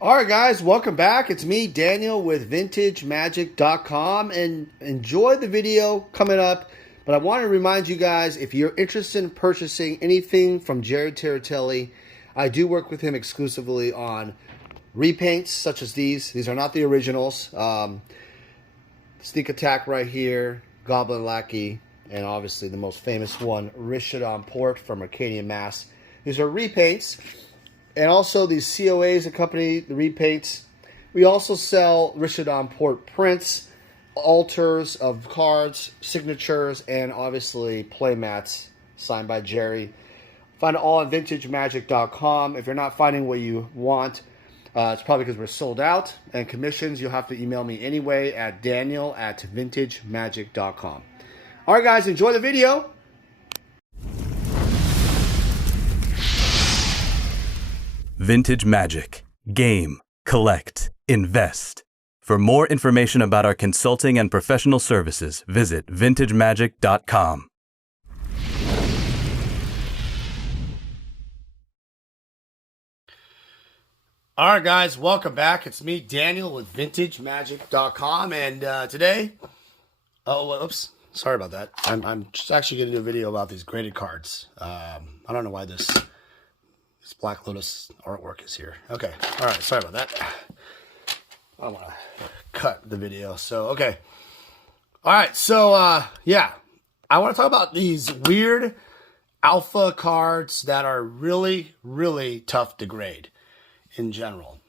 All right, guys, welcome back. It's me, Daniel, with VintageMagic.com, and enjoy the video coming up. But I want to remind you guys, if you're interested in purchasing anything from Jerry Terratelli, I do work with him exclusively on repaints such as these. These are not the originals. Sneak Attack right here, Goblin Lackey, and obviously the most famous one, Rishodon Port from Arcadia, Mass. These are repaints. And also these COAs accompany the repaints. We also sell Rishodon Port prints, alters of cards, signatures, and obviously playmats signed by Jerry. Find it all on VintageMagic.com. If you're not finding what you want, it's probably because we're sold out. And commissions, you'll have to email me anyway at Daniel@VintageMagic.com. All right, guys, enjoy the video. Vintage Magic. Game, collect, invest. For more information about our consulting and professional services, visit VintageMagic.com. All right, guys, welcome back. It's me, Daniel, with VintageMagic.com, and today, sorry about that. I'm just actually going to do a video about these graded cards. I don't know why this Black Lotus artwork is here. Okay, all right, sorry about that. I don't want to cut the video, so okay. All right, so yeah, I want to talk about these weird alpha cards that are really, really tough to grade in general.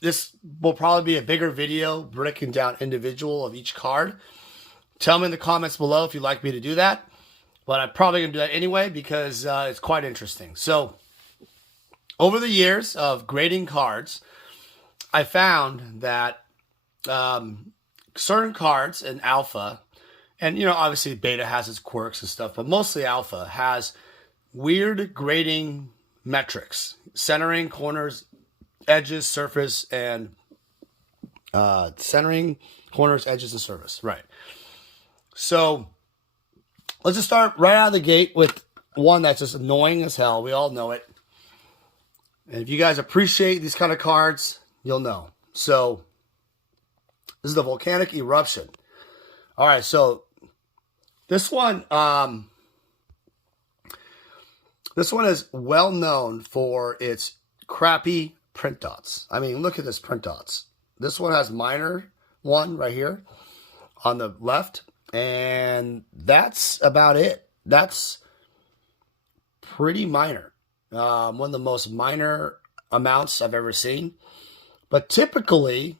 This will probably be a bigger video breaking down individual of each card. Tell me in the comments below if you'd like me to do that. But I'm probably going to do that anyway because it's quite interesting. So, over the years of grading cards, I found that certain cards in alpha, and you know, obviously beta has its quirks and stuff, but mostly alpha has weird grading metrics: centering, corners, edges, surface, and centering, corners, edges, and surface. Right. So let's just start right out of the gate with one that's just annoying as hell. We all know it. And if you guys appreciate these kind of cards, you'll know. So, this is the Volcanic Eruption. All right, so this one is well known for its crappy print dots. I mean, look at this print dots. This one has minor one right here on the left. And that's about it. That's pretty minor. One of the most minor amounts I've ever seen. But typically,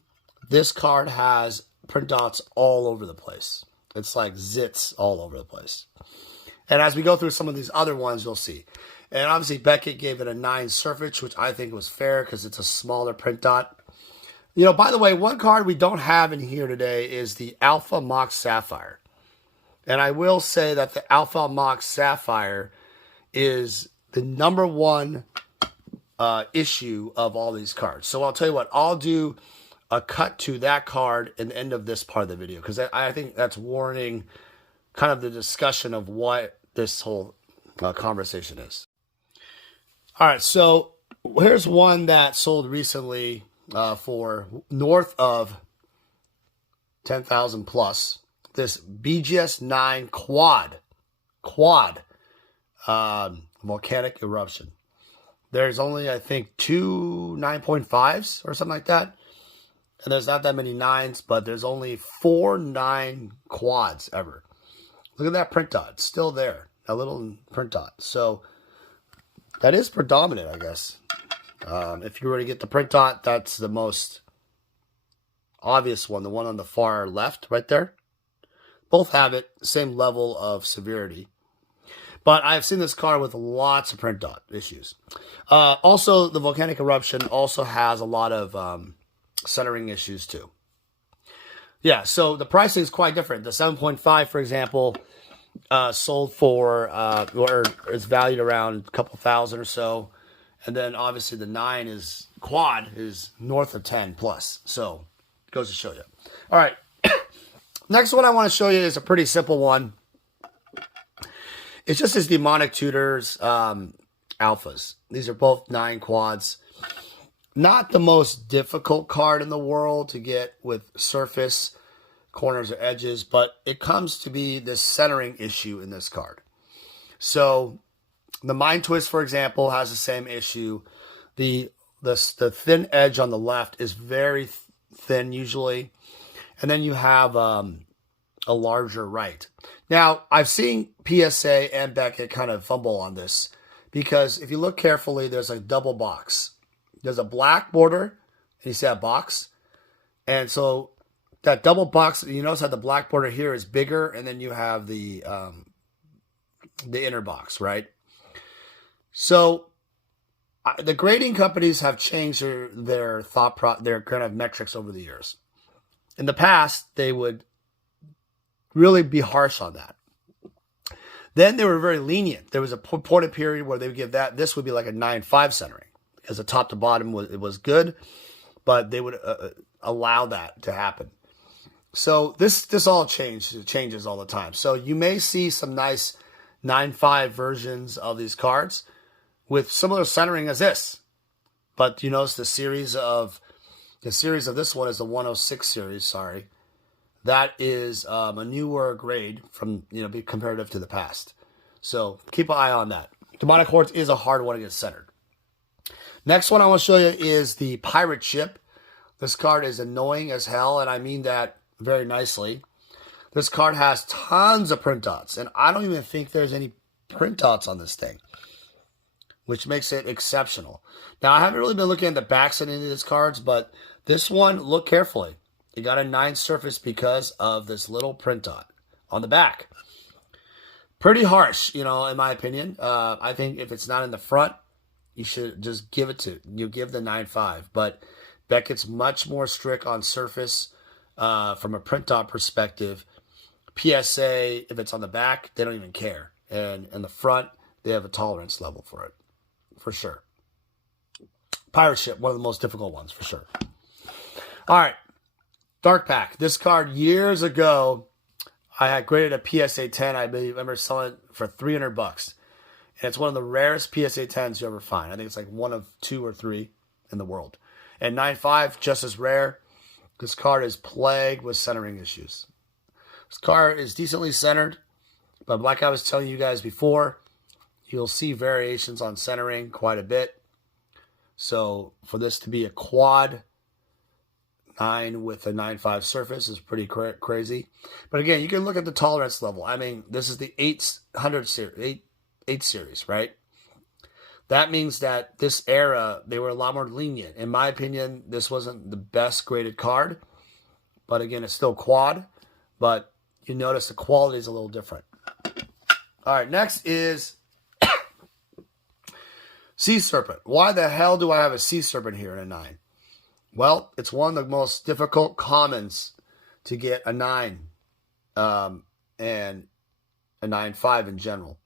this card has print dots all over the place. It's like zits all over the place. And as we go through some of these other ones, you'll see. And obviously, Beckett gave it a 9 surface, which I think was fair because it's a smaller print dot. You know, by the way, one card we don't have in here today is the Alpha Mox Sapphire. And I will say that the Alpha Mox Sapphire is the #1 issue of all these cards. So I'll tell you what, I'll do a cut to that card in the end of this part of the video because I think that's warning kind of the discussion of what this whole conversation is. All right, so here's one that sold recently for north of 10,000 plus. This BGS 9 quad Volcanic Eruption. There's only, I think, 2 9.5s or something like that. And there's not that many 9s, but there's only 4 9 quads ever. Look at that print dot. It's still there. A little print dot. So that is predominant, I guess. If you were to get the print dot, that's the most obvious one. The one on the far left right there. Both have it, same level of severity. But I've seen this card with lots of print dot issues. Also, the Volcanic Eruption also has a lot of centering issues too. Yeah, so the pricing is quite different. The 7.5, for example, sold for, or is valued around a couple thousand or so. And then obviously the 9 is quad is north of 10 plus. So it goes to show you. All right. Next one I want to show you is a pretty simple one. It's just his Demonic Tutors alphas. These are both 9 quads. not the most difficult card in the world to get with surface, corners, or edges, but it comes to be this centering issue in this card. So the Mind Twist, for example, has the same issue. The thin edge on the left is very thin usually, and then you have a larger right. Now, I've seen PSA and Beckett kind of fumble on this because if you look carefully, there's a double box. There's a black border, and you see that box, and so that double box, you notice how the black border here is bigger, and then you have the inner box, right? So the grading companies have changed their their kind of metrics over the years. In the past, they would really be harsh on that. Then they were very lenient. There was a point of period where they would give that. This would be like a 9.5 centering, because the top to bottom it was good, but they would allow that to happen. So this all changes all the time. So you may see some nice 9.5 versions of these cards with similar centering as this, but you notice the series of this one is the 106 series. Sorry, that is a newer grade from be comparative to the past. So keep an eye on that. Demonic Hordes is a hard one to get centered. Next one I want to show you is the Pirate Ship. This card is annoying as hell, and I mean that very nicely. This card has tons of print dots, and I don't even think there's any print dots on this thing, which makes it exceptional. Now, I haven't really been looking at the backs of any of these cards, but this one, look carefully. It got a 9 surface because of this little print dot on the back. Pretty harsh, in my opinion. I think if it's not in the front, you should just give the 9.5. But Beckett's much more strict on surface from a print dot perspective. PSA, if it's on the back, they don't even care. And in the front, they have a tolerance level for it, for sure. Pirate Ship, one of the most difficult ones, for sure. All right, Dark Pack. This card, years ago, I had graded a PSA 10. I remember selling it for $300. And it's one of the rarest PSA 10s you ever find. I think it's like one of 2 or 3 in the world. And 9.5, just as rare. This card is plagued with centering issues. This card is decently centered, but like I was telling you guys before, you'll see variations on centering quite a bit. So for this to be a quad 9 with a 9.5 surface is pretty crazy. But again, you can look at the tolerance level. I mean, this is the 800 series, 8 series, right? That means that this era, they were a lot more lenient. In my opinion, this wasn't the best graded card. But again, it's still quad. But you notice the quality is a little different. All right, next is Sea Serpent. Why the hell do I have a Sea Serpent here in a 9? Well, it's one of the most difficult commons to get a 9 and a 9.5 in general.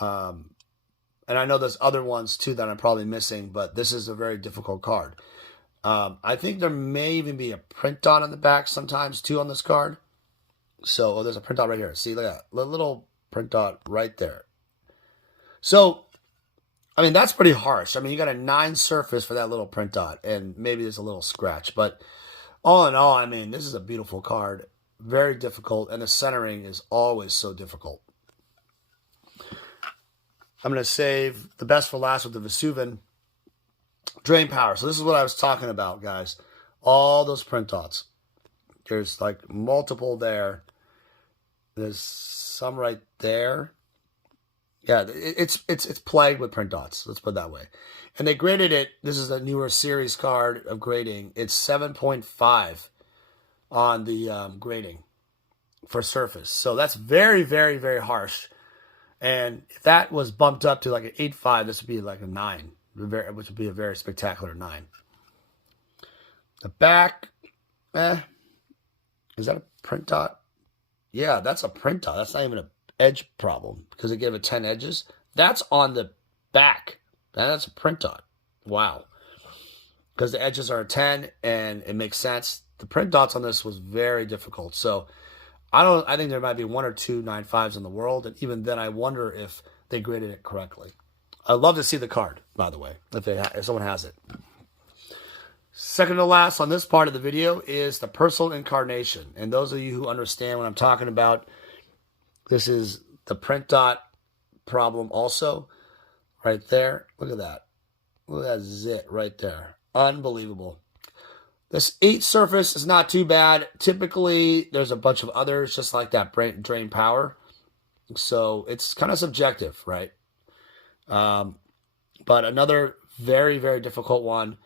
And I know there's other ones too that I'm probably missing, but this is a very difficult card. I think there may even be a print dot on the back sometimes too on this card. So there's a print dot right here. See, look at that little print dot right there. So, I mean, that's pretty harsh. I mean, you got a 9 surface for that little print dot, and maybe there's a little scratch. But all in all, I mean, this is a beautiful card. Very difficult, and the centering is always so difficult. I'm going to save the best for last with the Vasuvin. Drain Power. So this is what I was talking about, guys. All those print dots. There's like multiple there. There's some right there. Yeah, it's plagued with print dots. Let's put it that way. And they graded it. This is a newer series card of grading. It's 7.5 on the grading for surface. So that's very, very, very harsh. And if that was bumped up to like an 8.5, this would be like a 9, which would be a very spectacular 9. The back, is that a print dot? Yeah, that's a print dot. That's not even an edge problem because it gave it 10 edges. That's on the back. That's a print dot. Wow. Because the edges are a 10 and it makes sense. The print dots on this was very difficult. So I think there might be 1 or 2 9.5s in the world, and even then I wonder if they graded it correctly. I'd love to see the card, by the way, if someone has it. Second to last on this part of the video is the personal incarnation. And those of you who understand what I'm talking about, this is the print dot problem also. Right there. Look at that. Look at that zit right there. Unbelievable. This 8 surface is not too bad. Typically, there's a bunch of others just like that drain power. So it's kind of subjective, right? But another very, very difficult one.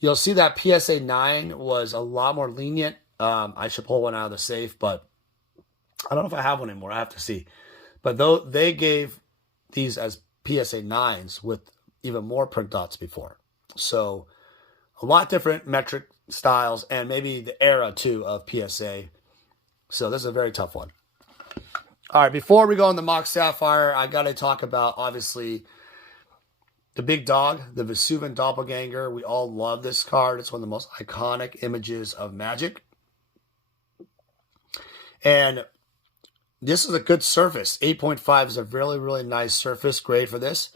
You'll see that PSA 9 was a lot more lenient. I should pull one out of the safe, but I don't know if I have one anymore. I have to see. But though they gave these as PSA 9s with even more print dots before. So a lot different metric styles and maybe the era too of PSA. So this is a very tough one. All right, before we go on the Mock Sapphire, I got to talk about obviously the big dog, the Vasuvin Doppelganger. We all love this card. It's one of the most iconic images of Magic. And this is a good surface. 8.5 is a really, really nice surface grade for this.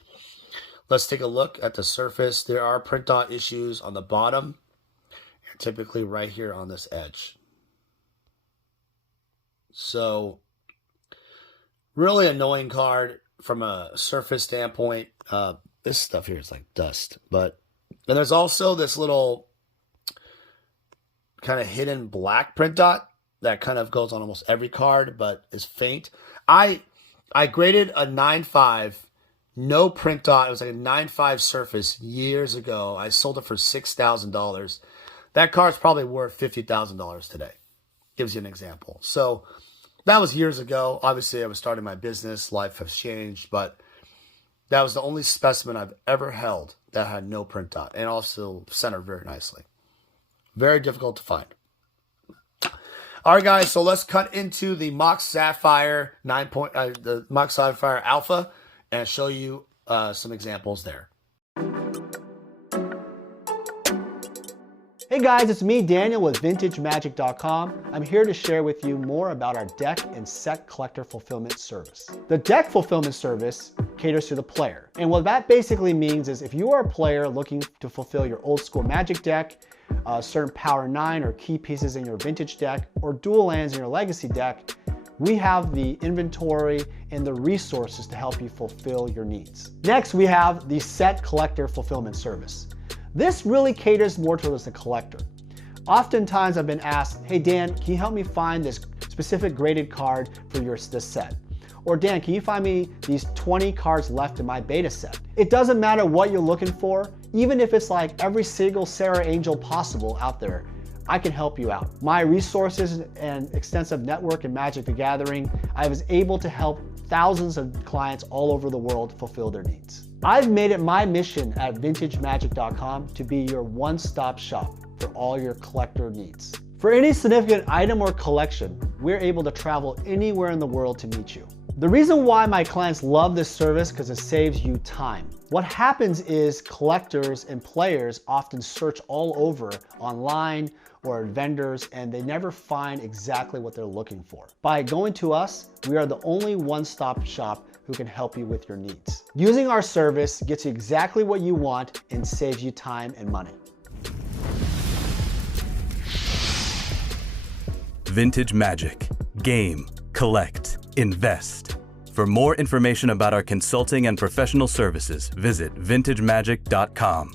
Let's take a look at the surface. There are print dot issues on the bottom, and typically right here on this edge. So, really annoying card from a surface standpoint. This stuff here is like dust. But then there's also this little kind of hidden black print dot that kind of goes on almost every card, but is faint. I graded a 9.5, no print dot. It was like a 9.5 surface years ago. I sold it for $6,000. That card's probably worth $50,000 today. Gives you an example. So that was years ago. Obviously, I was starting my business. Life has changed, but that was the only specimen I've ever held that had no print dot and also centered very nicely. Very difficult to find. All right, guys, so let's cut into the Mock Sapphire the Mock Sapphire Alpha and show you some examples there. Hey guys, it's me, Daniel with VintageMagic.com. I'm here to share with you more about our deck and set collector fulfillment service. The deck fulfillment service caters to the player. And what that basically means is if you are a player looking to fulfill your old school Magic deck, certain Power 9 or key pieces in your Vintage deck, or dual lands in your Legacy deck, we have the inventory and the resources to help you fulfill your needs. Next, we have the set collector fulfillment service. This really caters more towards the collector. Oftentimes I've been asked, hey Dan, can you help me find this specific graded card for this set? Or Dan, can you find me these 20 cards left in my beta set? It doesn't matter what you're looking for, even if it's like every single Sarah Angel possible out there, I can help you out. My resources and extensive network in Magic the Gathering, I was able to help thousands of clients all over the world fulfill their needs. I've made it my mission at VintageMagic.com to be your one-stop shop for all your collector needs. For any significant item or collection, we're able to travel anywhere in the world to meet you. The reason why my clients love this service is because it saves you time. What happens is collectors and players often search all over online or at vendors and they never find exactly what they're looking for. By going to us, we are the only one-stop shop who can help you with your needs. Using our service gets you exactly what you want and saves you time and money. Vintage Magic. Game, collect, invest. For more information about our consulting and professional services, visit vintagemagic.com.